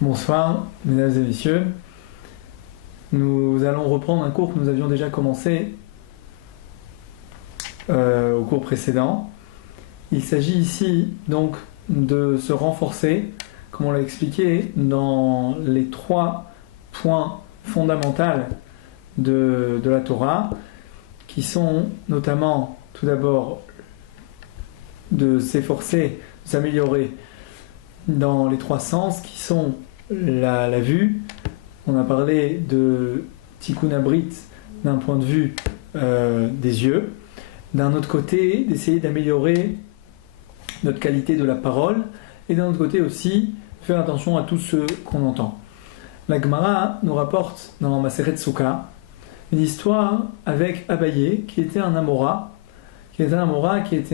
Bonsoir, mesdames et messieurs. Nous allons reprendre un cours que nous avions déjà commencé au cours précédent. Il s'agit ici donc de se renforcer, comme on l'a expliqué, dans les trois points fondamentaux de la Torah, qui sont notamment, tout d'abord, de s'efforcer, de s'améliorer dans les trois sens, qui sont la vue. On a parlé de Tikkun Abrit d'un point de vue des yeux. D'un autre côté, d'essayer d'améliorer notre qualité de la parole. Et d'un autre côté aussi, faire attention à tout ce qu'on entend. La Gemara nous rapporte dans Maseret Souka une histoire avec Abaye, qui était un Amora, qui était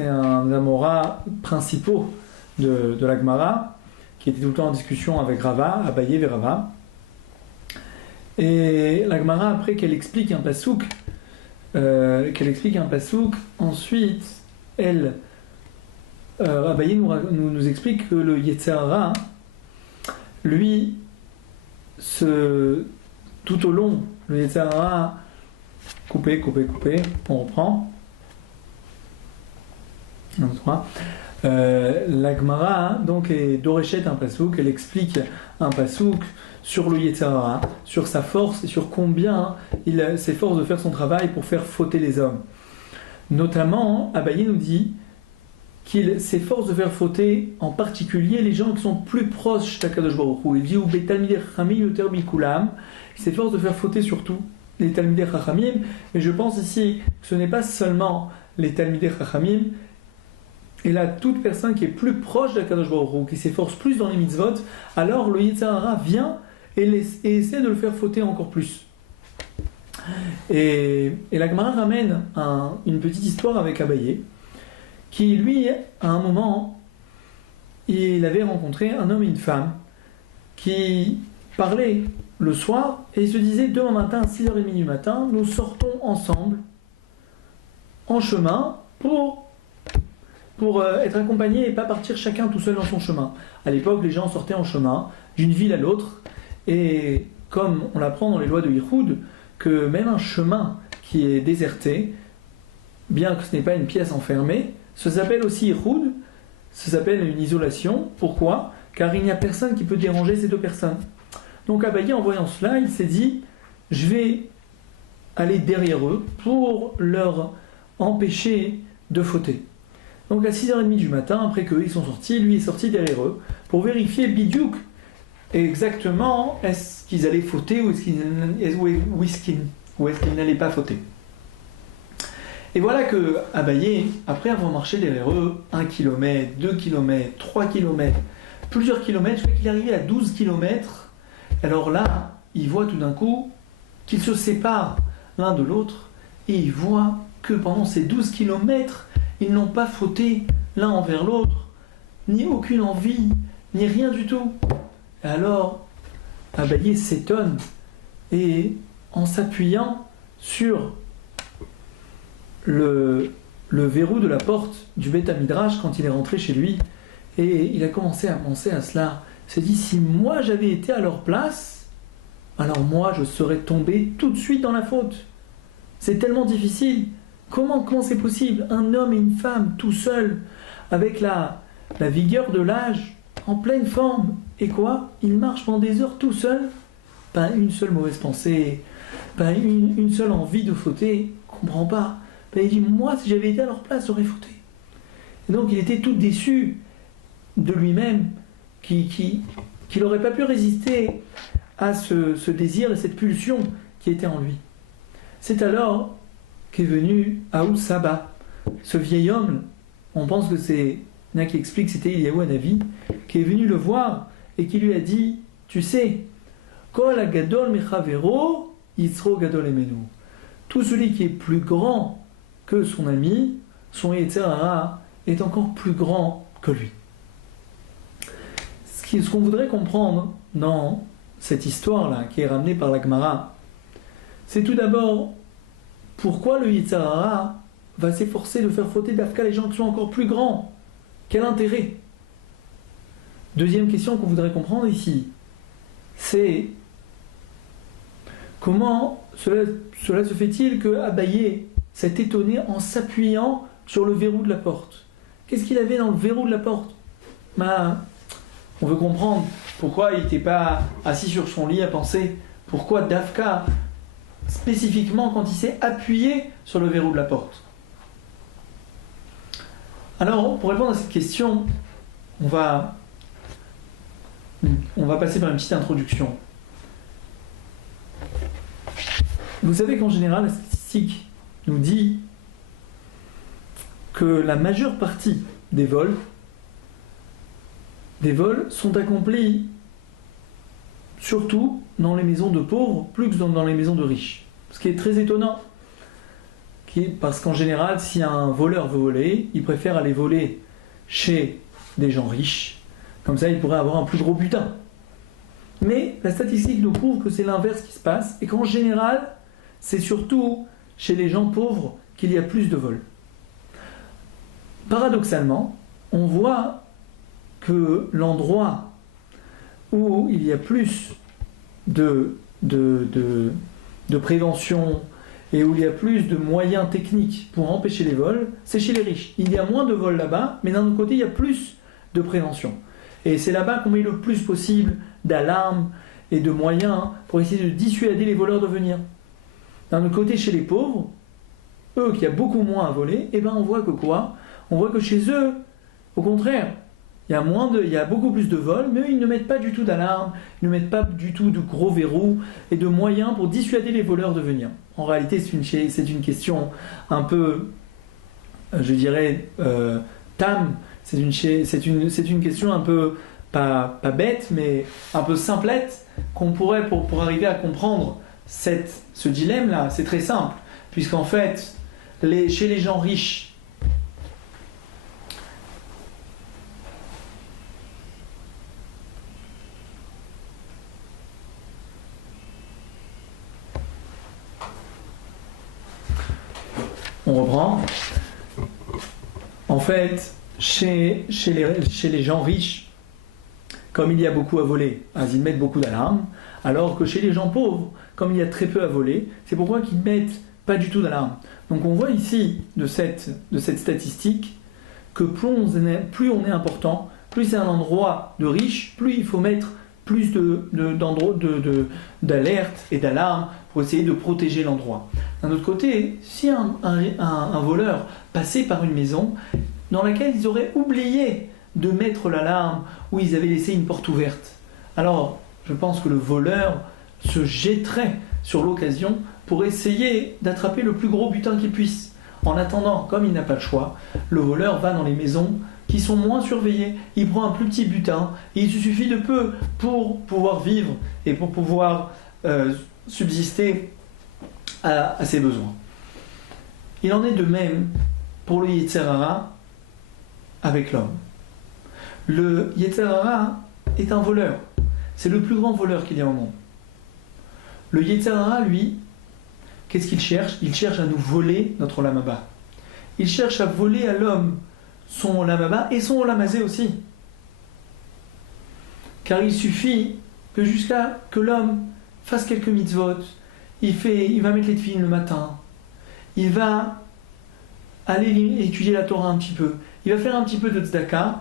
un Amora principal de la Gemara, qui était tout le temps en discussion avec Rava, Abaye et Rava. Et la Gemara, après qu'elle explique un pasouk, ensuite, Abaye nous explique que le Yetzer Hara, lui, tout au long, le Yetzer Hara, coupé, on reprend. 1, 2, 3. La Gemara donc est Doréchet un pasouk, elle explique un pasouk sur le Yetzer Hara, sur sa force et sur combien il s'efforce de faire son travail pour faire fauter les hommes. Notamment, Abaye nous dit qu'il s'efforce de faire fauter en particulier les gens qui sont plus proches d'Akadosh Baruch Hu. Il dit Ube Talmidei Chachamim yoter mikulam, il s'efforce de faire fauter surtout les Talmidei Chachamim, mais je pense ici que ce n'est pas seulement les Talmidei Chachamim. Et là, toute personne qui est plus proche d'Akadosh Baruch Hu, qui s'efforce plus dans les mitzvot, alors le Yetzer Hara vient et essaie de le faire fauter encore plus. Et la Gemara ramène une petite histoire avec Abaye, qui lui, à un moment, il avait rencontré un homme et une femme qui parlaient le soir et il se disait demain matin, à 6h30 du matin, nous sortons ensemble en chemin pour être accompagnés et pas partir chacun tout seul dans son chemin. À l'époque, les gens sortaient en chemin d'une ville à l'autre, et comme on l'apprend dans les lois de Yichud, que même un chemin qui est déserté, bien que ce n'est pas une pièce enfermée, ça s'appelle aussi Yichud, ça s'appelle une isolation. Pourquoi ? Car il n'y a personne qui peut déranger ces deux personnes. Donc Abaye, en voyant cela, il s'est dit, je vais aller derrière eux pour leur empêcher de fauter. Donc à 6h30 du matin, après qu'eux ils sont sortis, lui est sorti derrière eux pour vérifier bidiouk exactement est-ce qu'ils allaient fauter ou est-ce qu'ils n'allaient pas fauter. Et voilà que Abaye, après avoir marché derrière eux 1 km, 2 km, 3 km, plusieurs kilomètres, jusqu'à qu'il est arrivé à 12 km, alors là, il voit tout d'un coup qu'ils se séparent l'un de l'autre et il voit que pendant ces 12 km, ils n'ont pas fauté l'un envers l'autre, ni aucune envie, ni rien du tout. Et alors, Abaye s'étonne, et en s'appuyant sur le verrou de la porte du Beth Midrash quand il est rentré chez lui, et il a commencé à penser à cela. Il s'est dit, si moi j'avais été à leur place, alors moi je serais tombé tout de suite dans la faute. C'est tellement difficile. Comment c'est possible ? Un homme et une femme tout seuls, avec la vigueur de l'âge, en pleine forme. Et quoi ? Ils marchent pendant des heures tout seuls. Pas une seule mauvaise pensée, pas une seule envie de fauter. Je ne comprends pas. Il dit, moi, si j'avais été à leur place, j'aurais fauté. Et donc, il était tout déçu de lui-même, qu'il n'aurait pas pu résister à ce désir et cette pulsion qui était en lui. C'est alors qu'est venu Aoul Saba, ce vieil homme, on pense que c'est, il y en a qui explique que c'était Eliyahu Hanavi, qui est venu le voir et qui lui a dit, tu sais, Kol Gadol Mechavero, Yitzro Gadol Emenu. Tout celui qui est plus grand que son ami, son Yetzer Hara, est encore plus grand que lui. Ce qu'on voudrait comprendre dans cette histoire-là, qui est ramenée par la Gemara, c'est tout d'abord pourquoi le Yetzer Hara va s'efforcer de faire fauter d'Afka les gens qui sont encore plus grands ? Quel intérêt ? Deuxième question qu'on voudrait comprendre ici. c'est comment cela se fait-il que Abaye s'est étonné en s'appuyant sur le verrou de la porte. Qu'est-ce qu'il avait dans le verrou de la porte? On veut comprendre pourquoi il n'était pas assis sur son lit à penser. Pourquoi Dafka, spécifiquement quand il s'est appuyé sur le verrou de la porte? Alors, pour répondre à cette question, on va passer par une petite introduction. Vous savez qu'en général, la statistique nous dit que la majeure partie des vols sont accomplis surtout dans les maisons de pauvres, plus que dans les maisons de riches. Ce qui est très étonnant. Parce qu'en général, si un voleur veut voler, il préfère aller voler chez des gens riches. Comme ça, il pourrait avoir un plus gros butin. Mais la statistique nous prouve que c'est l'inverse qui se passe et qu'en général, c'est surtout chez les gens pauvres qu'il y a plus de vols. Paradoxalement, on voit que l'endroit où il y a plus de prévention et où il y a plus de moyens techniques pour empêcher les vols, c'est chez les riches. Il y a moins de vols là-bas, mais d'un autre côté, il y a plus de prévention. Et c'est là-bas qu'on met le plus possible d'alarmes et de moyens pour essayer de dissuader les voleurs de venir. D'un autre côté, chez les pauvres, eux qui a beaucoup moins à voler, on voit que quoi? On voit que chez eux, au contraire, il y a beaucoup plus de vols, mais eux, ils ne mettent pas du tout d'alarme, ils ne mettent pas du tout de gros verrous et de moyens pour dissuader les voleurs de venir. En réalité, c'est une question un peu, je dirais, tam. C'est une question un peu, pas bête, mais un peu simplette, qu'on pourrait, pour arriver à comprendre ce dilemme-là, c'est très simple. Puisqu'en fait, chez les gens riches, on reprend. En fait, chez les gens riches, comme il y a beaucoup à voler, ils mettent beaucoup d'alarmes, alors que chez les gens pauvres, comme il y a très peu à voler, c'est pourquoi qu'ils ne mettent pas du tout d'alarme. Donc on voit ici, de cette statistique, que plus on est important, plus c'est un endroit de riche, plus il faut mettre plus d'alerte et d'alarme pour essayer de protéger l'endroit. D'un autre côté, si un voleur passait par une maison dans laquelle ils auraient oublié de mettre l'alarme ou ils avaient laissé une porte ouverte, alors je pense que le voleur se jetterait sur l'occasion pour essayer d'attraper le plus gros butin qu'il puisse. En attendant, comme il n'a pas le choix, le voleur va dans les maisons qui sont moins surveillées, il prend un plus petit butin, et il suffit de peu pour pouvoir vivre et pour pouvoir subsister à ses besoins. Il en est de même pour le Yetzer Hara avec l'homme. Le Yetzer Hara est un voleur. C'est le plus grand voleur qu'il y a au monde. Le Yetzer Hara, lui, qu'est-ce qu'il cherche? Il cherche à nous voler notre Olam Haba. Il cherche à voler à l'homme son Olam Haba et son Olam Hazé aussi. Car il suffit que jusqu'à que l'homme fasse quelques mitzvot, il va mettre les tefilines le matin, il va aller étudier la Torah un petit peu, il va faire un petit peu de tzedaka,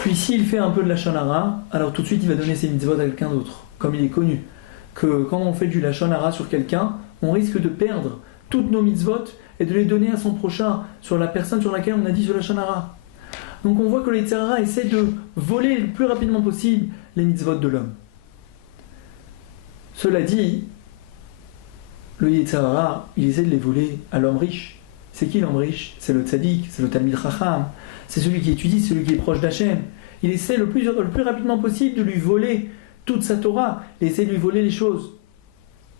puis s'il fait un peu de lashon hara, alors tout de suite il va donner ses mitzvot à quelqu'un d'autre. Comme il est connu que quand on fait du lashon hara sur quelqu'un, on risque de perdre toutes nos mitzvot et de les donner à son prochain, sur la personne sur laquelle on a dit ce lashon hara. Donc on voit que le Yetzer Hara essaie de voler le plus rapidement possible les mitzvot de l'homme. Cela dit, le Yetzer Hara, il essaie de les voler à l'homme riche. C'est qui l'homme riche? C'est le tzaddik, c'est le talmid chacham, c'est celui qui étudie, celui qui est proche d'Hachem. Il essaie le plus rapidement possible de lui voler toute sa Torah, il essaie de lui voler les choses.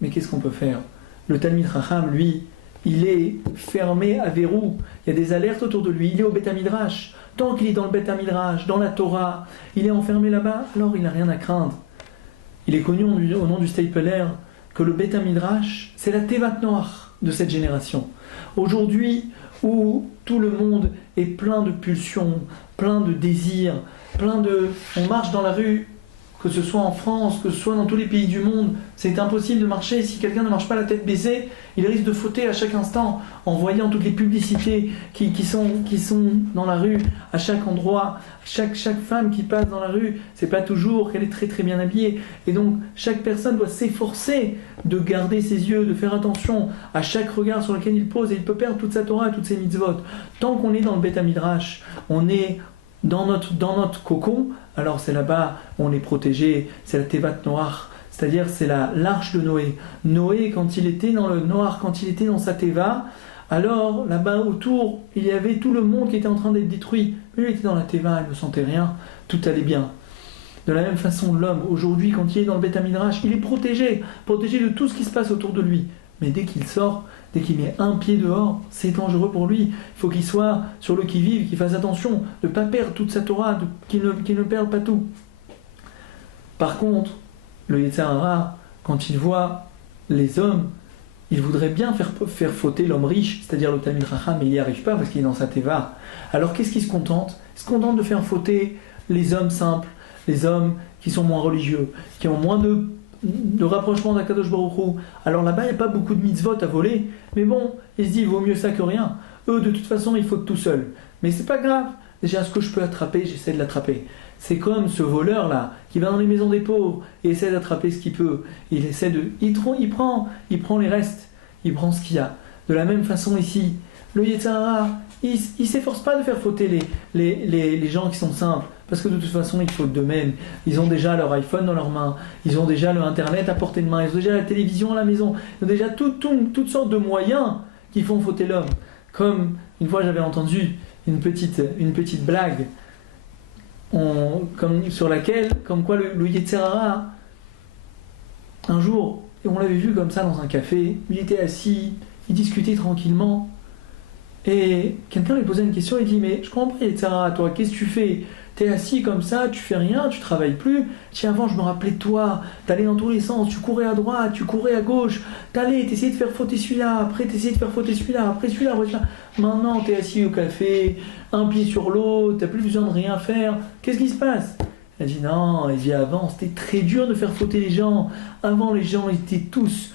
Mais qu'est-ce qu'on peut faire? Le talmid chacham, lui, il est fermé à verrou, il y a des alertes autour de lui, il est au Beth HaMidrash. Tant qu'il est dans le Beth HaMidrash, dans la Torah, il est enfermé là-bas, alors il n'a rien à craindre. Il est connu au nom du Stapler que le Beth HaMidrash, c'est la Tevat Noach de cette génération. Aujourd'hui, où tout le monde est plein de pulsions, plein de désirs, on marche dans la rue, que ce soit en France, que ce soit dans tous les pays du monde, c'est impossible de marcher. Si quelqu'un ne marche pas la tête baissée, il risque de fauter à chaque instant en voyant toutes les publicités qui sont dans la rue, à chaque endroit. Chaque femme qui passe dans la rue, c'est pas toujours qu'elle est très très bien habillée. Et donc, chaque personne doit s'efforcer de garder ses yeux, de faire attention à chaque regard sur lequel il pose. Et il peut perdre toute sa Torah, toutes ses mitzvot. Tant qu'on est dans le Beth Midrash, on est dans notre cocon, alors c'est là-bas, on est protégé, c'est la Tevat Noach, c'est-à-dire c'est l'arche de Noé. Noé, quand il était dans le Noach, quand il était dans sa Teva, alors là-bas autour, il y avait tout le monde qui était en train d'être détruit. Lui, il était dans la Teva, il ne sentait rien, tout allait bien. De la même façon, l'homme, aujourd'hui, quand il est dans le Beth Midrash, il est protégé de tout ce qui se passe autour de lui. Mais dès qu'il sort, dès qu'il met un pied dehors, c'est dangereux pour lui. Il faut qu'il soit sur le qui-vive, qu'il fasse attention de ne pas perdre toute sa Torah, qu'il ne perde pas tout. Par contre, le Yetzer Hara, quand il voit les hommes, il voudrait bien faire fauter l'homme riche, c'est-à-dire le Talmid Chacham, mais il n'y arrive pas parce qu'il est dans sa Teva. Alors qu'est-ce qu'il se contente? Il se contente de faire fauter les hommes simples, les hommes qui sont moins religieux, qui ont moins de rapprochement d'Akadosh Baruch Hu. Alors là-bas, il n'y a pas beaucoup de mitzvot à voler, mais bon, il se dit, il vaut mieux ça que rien. Eux, de toute façon, ils fautent tout seuls. Mais c'est pas grave. Déjà, ce que je peux attraper, j'essaie de l'attraper. C'est comme ce voleur-là, qui va dans les maisons des pauvres et essaie d'attraper ce qu'il peut. Il prend les restes, il prend ce qu'il y a. De la même façon ici, le Yetzer Hara, il ne s'efforce pas de faire fauter les gens qui sont simples. Parce que de toute façon, ils fautent d'eux-mêmes. Ils ont déjà leur iPhone dans leurs mains. Ils ont déjà le Internet à portée de main. Ils ont déjà la télévision à la maison. Ils ont déjà toutes sortes de moyens qui font fauter l'homme. Comme une fois, j'avais entendu une petite blague comme quoi le Yetzer Hara, un jour, et on l'avait vu comme ça dans un café, il était assis, il discutait tranquillement. Et quelqu'un lui posait une question, il dit, mais je comprends pas Yetzer Hara, toi, qu'est-ce que tu fais? T'es assis comme ça, tu fais rien, tu travailles plus. Tiens, avant, je me rappelais de toi, t'allais dans tous les sens, tu courais à droite, tu courais à gauche, t'essayais de faire fauter celui-là, après t'essayais de faire fauter celui-là, après celui-là. Maintenant, t'es assis au café, un pied sur l'autre, t'as plus besoin de rien faire. Qu'est-ce qui se passe? Elle dit non, il dit avant, c'était très dur de faire fauter les gens. Avant, les gens étaient tous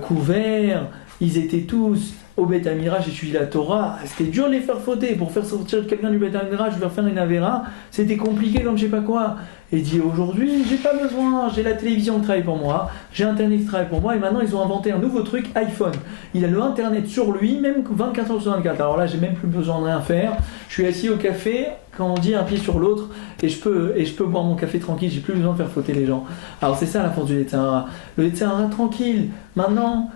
couverts, ils étaient tous au Beth Midrash, étudier la Torah, c'était dur de les faire fauter. Pour faire sortir quelqu'un du Beth Midrash, leur faire une Avera, c'était compliqué comme je sais pas quoi. Et il dit aujourd'hui, j'ai pas besoin, j'ai la télévision qui travaille pour moi, j'ai Internet qui travaille pour moi, et maintenant ils ont inventé un nouveau truc, iPhone. Il a le Internet sur lui, même 24 heures sur 24. Alors là, j'ai même plus besoin de rien faire. Je suis assis au café, quand on dit un pied sur l'autre, et je peux boire mon café tranquille, j'ai plus besoin de faire fauter les gens. Alors c'est ça la force du Yetzer Hara. Le Yetzer Hara tranquille, maintenant,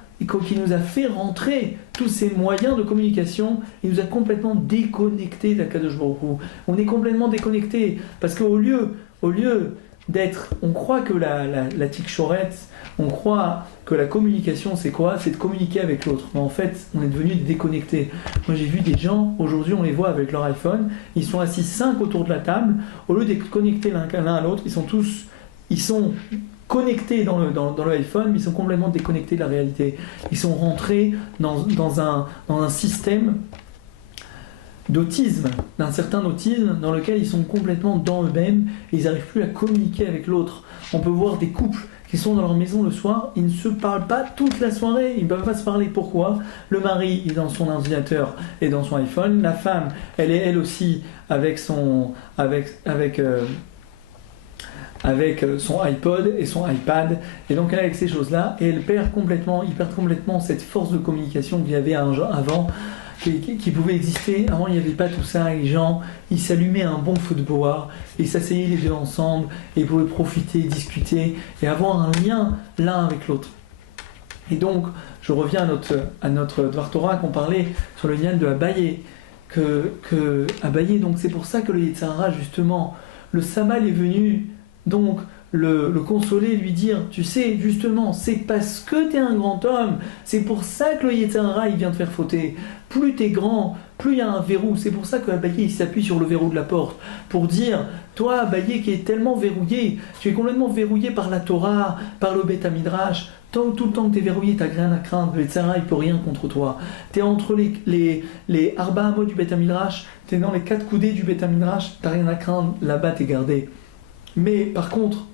qui nous a fait rentrer tous ces moyens de communication, il nous a complètement déconnectés d'Akadosh Baruch Hu. On est complètement déconnectés, parce qu'au lieu d'être, on croit que la tikshorette, on croit que la communication c'est quoi? C'est de communiquer avec l'autre. Mais en fait, on est devenu déconnectés. Moi j'ai vu des gens, aujourd'hui on les voit avec leur iPhone, ils sont assis 5 autour de la table, au lieu d'être connectés l'un à l'autre, ils sont connectés dans le iPhone, mais ils sont complètement déconnectés de la réalité. Ils sont rentrés dans un système d'autisme, d'un certain autisme, dans lequel ils sont complètement dans eux-mêmes et ils n'arrivent plus à communiquer avec l'autre. On peut voir des couples qui sont dans leur maison le soir, ils ne se parlent pas toute la soirée, ils ne peuvent pas se parler. Pourquoi? Le mari est dans son ordinateur et dans son iPhone, la femme, elle est elle aussi avec son iPod et son iPad, et donc elle est avec ces choses-là, et ils perdent complètement cette force de communication qu'il y avait avant, qui pouvait exister. Avant, il n'y avait pas tout ça, les gens, ils s'allumaient un bon feu de bois, et s'asseyaient les deux ensemble, et pouvaient profiter, discuter, et avoir un lien l'un avec l'autre. Et donc, je reviens à notre Dvar Torah qu'on parlait sur le lien de Abaye, que Abaye, donc c'est pour ça que le Yetzer Hara, justement, le Samal est venu donc le consoler, lui dire, tu sais, justement, c'est parce que tu es un grand homme, c'est pour ça que le Yetzer Hara, il vient te faire fauter. Plus tu es grand, plus il y a un verrou. C'est pour ça que Abaye, il s'appuie sur le verrou de la porte, pour dire, toi, Abaye, qui est tellement verrouillé, tu es complètement verrouillé par la Torah, par le Beth Midrash. Tout le temps que tu es verrouillé, tu n'as rien à craindre. Le Yetzer Hara, il ne peut rien contre toi. Tu es entre les Arba Hamot du Beth Midrash, tu es dans les 4 coudées du Beth Midrash, tu n'as rien à craindre. Là-bas, tu es gardé. Mais par contre,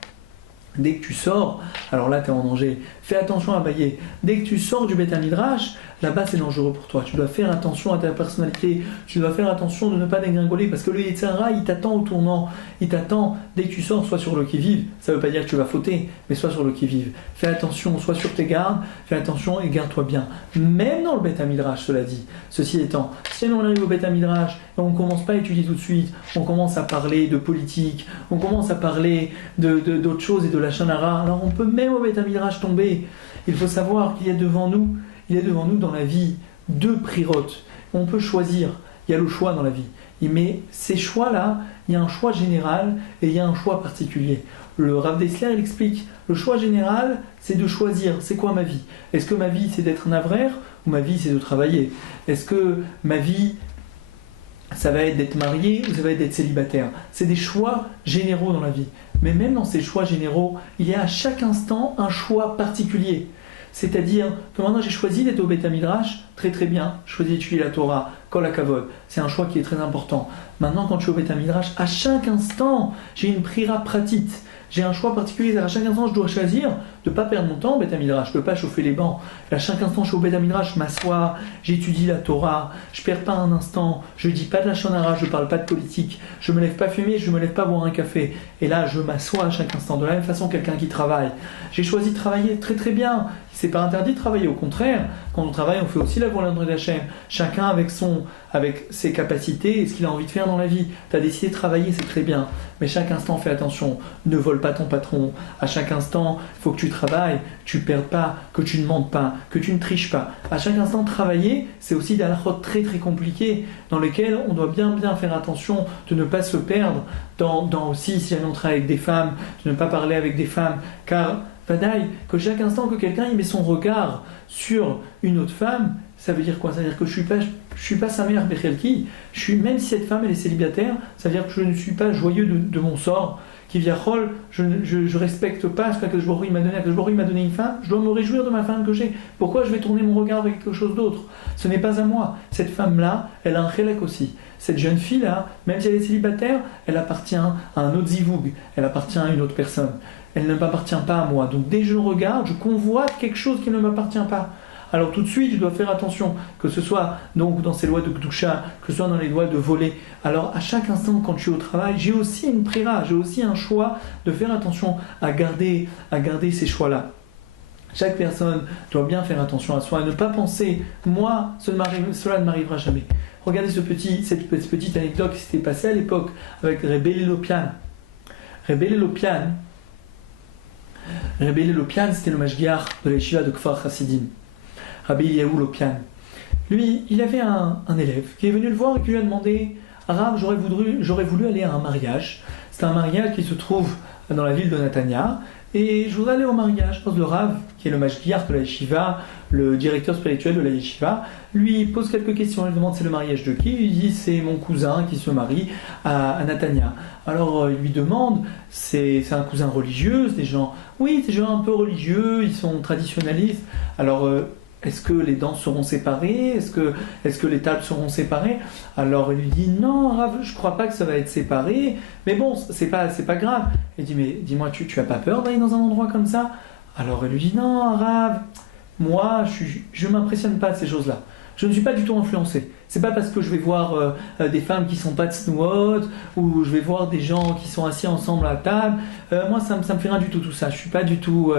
dès que tu sors, alors là tu es en danger, fais attention à bailler. Dès que tu sors du Beth Midrash, là-bas c'est dangereux pour toi. Tu dois faire attention à ta personnalité, tu dois faire attention de ne pas dégringoler parce que le Yetzer Hara il t'attend au tournant, il t'attend dès que tu sors, soit sur le qui-vive, ça ne veut pas dire que tu vas fauter, mais soit sur le qui-vive. Fais attention, sois sur tes gardes, fais attention et garde-toi bien. Même dans le Beth Midrash, cela dit. Ceci étant, si on arrive au Beth Midrash et on ne commence pas à étudier tout de suite, on commence à parler de politique, on commence à parler d'autres choses et de la Shonara, alors on peut même au Beth Midrash tomber. Il faut savoir qu'il y a devant nous dans la vie deux prirotes. On peut choisir, il y a le choix dans la vie. Mais ces choix-là, il y a un choix général et il y a un choix particulier. Le Rav Dessler, il explique, le choix général, c'est de choisir, c'est quoi ma vie? Est-ce que ma vie, c'est d'être un avraire ou ma vie, c'est de travailler? Est-ce que ma vie, ça va être d'être marié ou ça va être d'être célibataire? C'est des choix généraux dans la vie. Mais même dans ces choix généraux, il y a à chaque instant un choix particulier. C'est-à-dire que maintenant j'ai choisi d'être au Beth Midrash, très très bien, je choisis d'étudier la Torah, Kol HaKavod, c'est un choix qui est très important. Maintenant quand je suis au Beth Midrash, à chaque instant, j'ai une prira pratit, j'ai un choix particulier, à chaque instant je dois choisir de ne pas perdre mon temps au Beth Midrash, de ne pas chauffer les bancs. À chaque instant je suis au Beth Midrash, je m'assois, j'étudie la Torah, je ne perds pas un instant, je ne dis pas de la shonara, je ne parle pas de politique, je ne me lève pas fumer, je ne me lève pas boire un café. Et là je m'assois à chaque instant, de la même façon quelqu'un qui travaille. J'ai choisi de travailler très très bien, c'est pas interdit de travailler, au contraire, quand on travaille on fait aussi la volonté d'Hachem, chacun avec ses capacités et ce qu'il a envie de faire dans la vie. Tu as décidé de travailler, c'est très bien, mais chaque instant fais attention, ne vole pas ton patron, à chaque instant il faut que tu travailles, tu ne perds pas, que tu ne mentes pas, que tu ne triches pas. À chaque instant travailler, c'est aussi des halakhot très très compliqués dans lesquels on doit bien faire attention de ne pas se perdre dans aussi, si jamais on travaille avec des femmes, de ne pas parler avec des femmes, car Vadaï, que chaque instant que quelqu'un il met son regard sur une autre femme, ça veut dire quoi? Ça veut dire que je suis pas sa mère Bechelki, même si cette femme elle est célibataire, ça veut dire que je ne suis pas joyeux de mon sort, qui vient Chol, je respecte pas ce que Akashboru m'a donné. Akashboru m'a donné une femme, je dois me réjouir de ma femme que j'ai. Pourquoi je vais tourner mon regard vers quelque chose d'autre? Ce n'est pas à moi. Cette femme-là, elle a un chélek aussi. Cette jeune fille-là, même si elle est célibataire, elle appartient à un autre zivoug, elle appartient à une autre personne. Elle ne m'appartient pas à moi. Donc dès que je le regarde, je convoite quelque chose qui ne m'appartient pas. Alors tout de suite, je dois faire attention, que ce soit donc dans ces lois de Kedusha, que ce soit dans les lois de voler. Alors à chaque instant, quand je suis au travail, j'ai aussi une prira, j'ai aussi un choix de faire attention à garder ces choix-là. Chaque personne doit bien faire attention à soi, à ne pas penser, moi, cela ne m'arrivera jamais. Regardez cette petite anecdote qui s'était passée à l'époque avec Rebbe Lopian. Rebbe Lopian, c'était le mashgiach de la yeshiva de Kfar Hasidim. Rabbi Eliyahu Lopian. Lui, il avait un élève qui est venu le voir et qui lui a demandé Rav, j'aurais voulu aller à un mariage. C'est un mariage qui se trouve dans la ville de Natania et je voudrais aller au mariage. Je pense que le Rav, qui est le mashgiach de la yeshiva, le directeur spirituel de la yeshiva, lui pose quelques questions. Il lui demande c'est le mariage de qui? Il dit c'est mon cousin qui se marie à Natania. Alors il lui demande c'est un cousin religieux, c'est des gens, oui, c'est des gens un peu religieux, ils sont traditionnalistes. Alors est-ce que les danses seront séparées? Est-ce que les tables seront séparées? Alors il lui dit non, Rav, je crois pas que ça va être séparé, mais bon, c'est pas grave. Il dit mais dis-moi, tu as pas peur d'aller dans un endroit comme ça? Alors il lui dit non, Rav, moi je m'impressionne pas de ces choses-là. Je ne suis pas du tout influencé. C'est pas parce que je vais voir des femmes qui sont pas tsnuot ou je vais voir des gens qui sont assis ensemble à la table. Moi ça me fait rien du tout ça. Je suis pas du tout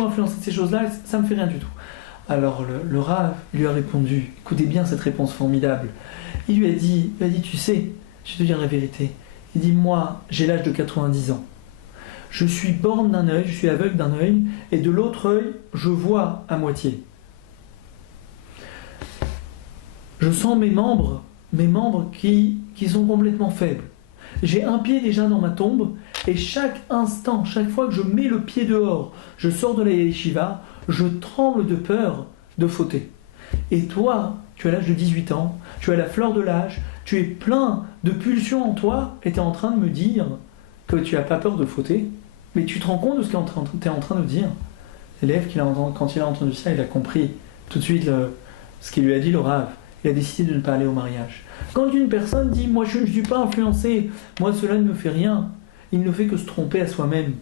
influencé de ces choses-là. Ça me fait rien du tout. Alors le Rav lui a répondu. Écoutez bien cette réponse formidable. Il lui a dit tu sais, je vais te dire la vérité. Il dit moi j'ai l'âge de 90 ans. Je suis borgne d'un œil, je suis aveugle d'un œil et de l'autre œil je vois à moitié. Je sens mes membres qui sont complètement faibles. J'ai un pied déjà dans ma tombe et chaque instant, chaque fois que je mets le pied dehors, je sors de la yeshiva, je tremble de peur de fauter. Et toi, tu as l'âge de 18 ans, tu as la fleur de l'âge, tu es plein de pulsions en toi et tu es en train de me dire que tu n'as pas peur de fauter. Mais tu te rends compte de ce que tu es en train de dire? L'élève, quand il a entendu ça, il a compris tout de suite ce qu'il lui a dit le Rav. Il a décidé de ne pas aller au mariage. Quand une personne dit « moi je ne suis pas influencé, moi cela ne me fait rien », il ne fait que se tromper à soi-même.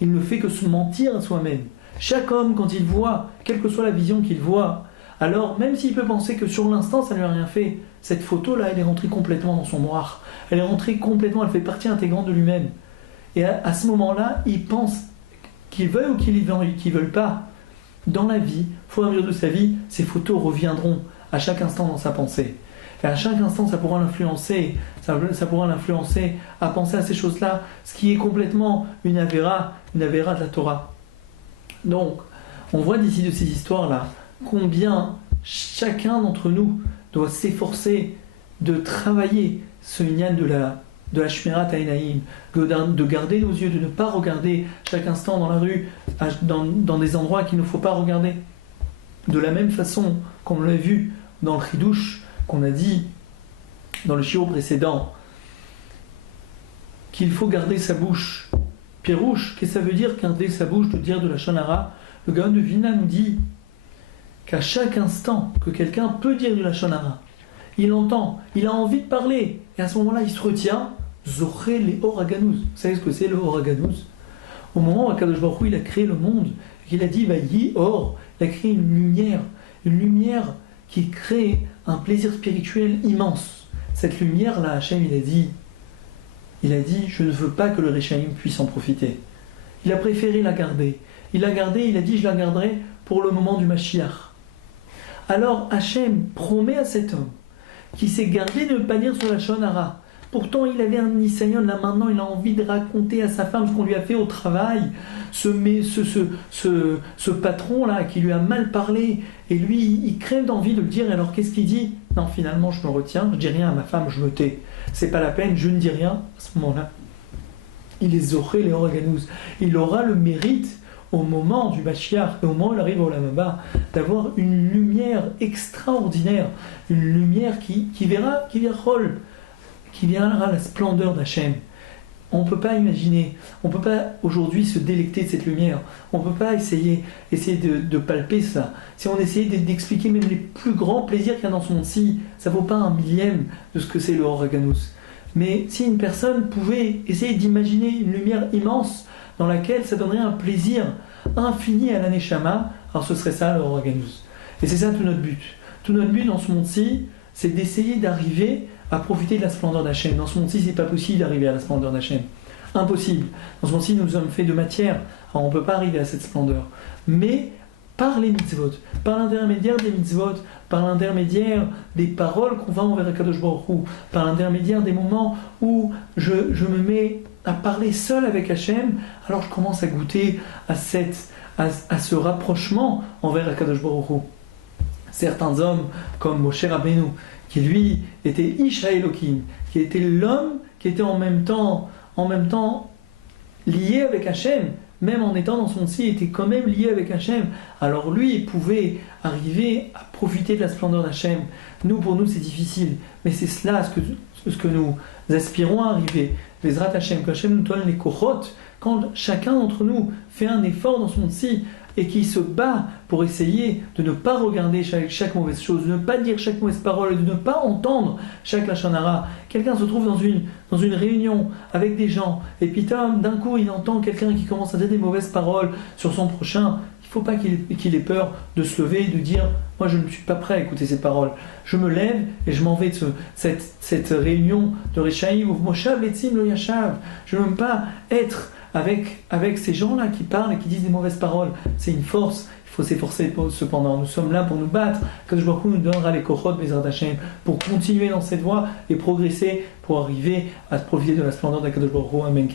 Il ne fait que se mentir à soi-même. Chaque homme, quand il voit, quelle que soit la vision qu'il voit, alors même s'il peut penser que sur l'instant ça ne lui a rien fait, cette photo-là, elle est rentrée complètement dans son noir. Elle est rentrée complètement, elle fait partie intégrante de lui-même. Et à ce moment-là, il pense qu'il veuille ou qu'il ne veuille pas, dans la vie, au fur et à mesure de sa vie, ces photos reviendront à chaque instant dans sa pensée. Et à chaque instant, ça pourra l'influencer, à penser à ces choses-là, ce qui est complètement une avéra de la Torah. Donc, on voit d'ici de ces histoires-là combien chacun d'entre nous doit s'efforcer de travailler ce inyan de la Shmirat Haïnaïm, de garder nos yeux, de ne pas regarder chaque instant dans la rue, dans des endroits qu'il ne faut pas regarder. De la même façon qu'on l'a vu dans le Chidouche, qu'on a dit dans le shiur précédent, qu'il faut garder sa bouche. Pirouche, qu'est-ce que ça veut dire garder sa bouche, de dire de la Shonara? Le Gaon de Vilna nous dit qu'à chaque instant que quelqu'un peut dire de la Shonara, il entend, il a envie de parler, et à ce moment-là il se retient. Zoré les Oraganouz. Vous savez ce que c'est le Oraganouz? Au moment où Akadosh Baruch Hu, il a créé le monde, il a dit Vayi Or, il a créé une lumière qui crée un plaisir spirituel immense. Cette lumière-là, Hachem, il a dit, je ne veux pas que le Réchaïm puisse en profiter. Il a préféré la garder. Il l'a gardée, il a dit, je la garderai pour le moment du Mashiach. Alors Hachem promet à cet homme qui s'est gardé de ne pas dire sur la Shonara. Pourtant, il avait un Nisayon, là maintenant, il a envie de raconter à sa femme ce qu'on lui a fait au travail, ce patron-là qui lui a mal parlé, et lui, il crève d'envie de le dire, et alors qu'est-ce qu'il dit? Non, finalement, je me retiens, je dis rien à ma femme, je me tais. C'est pas la peine, je ne dis rien. À ce moment-là, il les aurait, les Oraganouz. Il aura le mérite, au moment du Mashiach, et au moment où il arrive au Olam Haba, d'avoir une lumière extraordinaire, une lumière qui verra la splendeur d'Hachem. On ne peut pas imaginer, on ne peut pas aujourd'hui se délecter de cette lumière, on ne peut pas essayer de palper ça. Si on essayait d'expliquer même les plus grands plaisirs qu'il y a dans ce monde-ci, ça ne vaut pas un millième de ce que c'est le Oraganouz. Mais si une personne pouvait essayer d'imaginer une lumière immense dans laquelle ça donnerait un plaisir infini à la Neshama, alors ce serait ça le Oraganouz. Et c'est ça tout notre but. Tout notre but dans ce monde-ci, c'est d'essayer d'arriver à profiter de la splendeur d'Hachem. Dans ce monde-ci, c'est pas possible d'arriver à la splendeur d'Hachem. Impossible. Dans ce monde-ci, nous sommes faits de matière. Alors on ne peut pas arriver à cette splendeur. Mais par les mitzvot, par l'intermédiaire des mitzvot, par l'intermédiaire des paroles qu'on va envers Akadosh Baruch Hu, par l'intermédiaire des moments où je me mets à parler seul avec Hachem, alors je commence à goûter à ce rapprochement envers Akadosh Baruch Hu. Certains hommes, comme Moshe Rabbeinu, qui lui était Isha Elohim, qui était l'homme qui était en même temps lié avec Hachem, même en étant dans son si, était quand même lié avec Hachem. Alors lui, il pouvait arriver à profiter de la splendeur d'Hachem. Pour nous, c'est difficile, mais c'est cela ce que nous aspirons à arriver. Bezrat Hachem, que Hachem nous donne les kochot, quand chacun d'entre nous fait un effort dans son si, et qui se bat pour essayer de ne pas regarder chaque mauvaise chose, de ne pas dire chaque mauvaise parole, de ne pas entendre chaque lachon hara. Quelqu'un se trouve dans une réunion avec des gens, et puis d'un coup il entend quelqu'un qui commence à dire des mauvaises paroles sur son prochain. Il ne faut pas qu'il ait peur de se lever et de dire « Moi je ne suis pas prêt à écouter ces paroles. Je me lève et je m'en vais de cette réunion de Rechaïm, ou Moshav Letzim Lo Yashav. Je ne veux pas être avec ces gens-là qui parlent et qui disent des mauvaises paroles. C'est une force, il faut s'efforcer cependant. Nous sommes là pour nous battre. Kadosh Baruch Hu nous donnera les kochot Bezrat Hashem pour continuer dans cette voie et progresser pour arriver à profiter de la splendeur d'Akadosh Baruch Hu. Amen.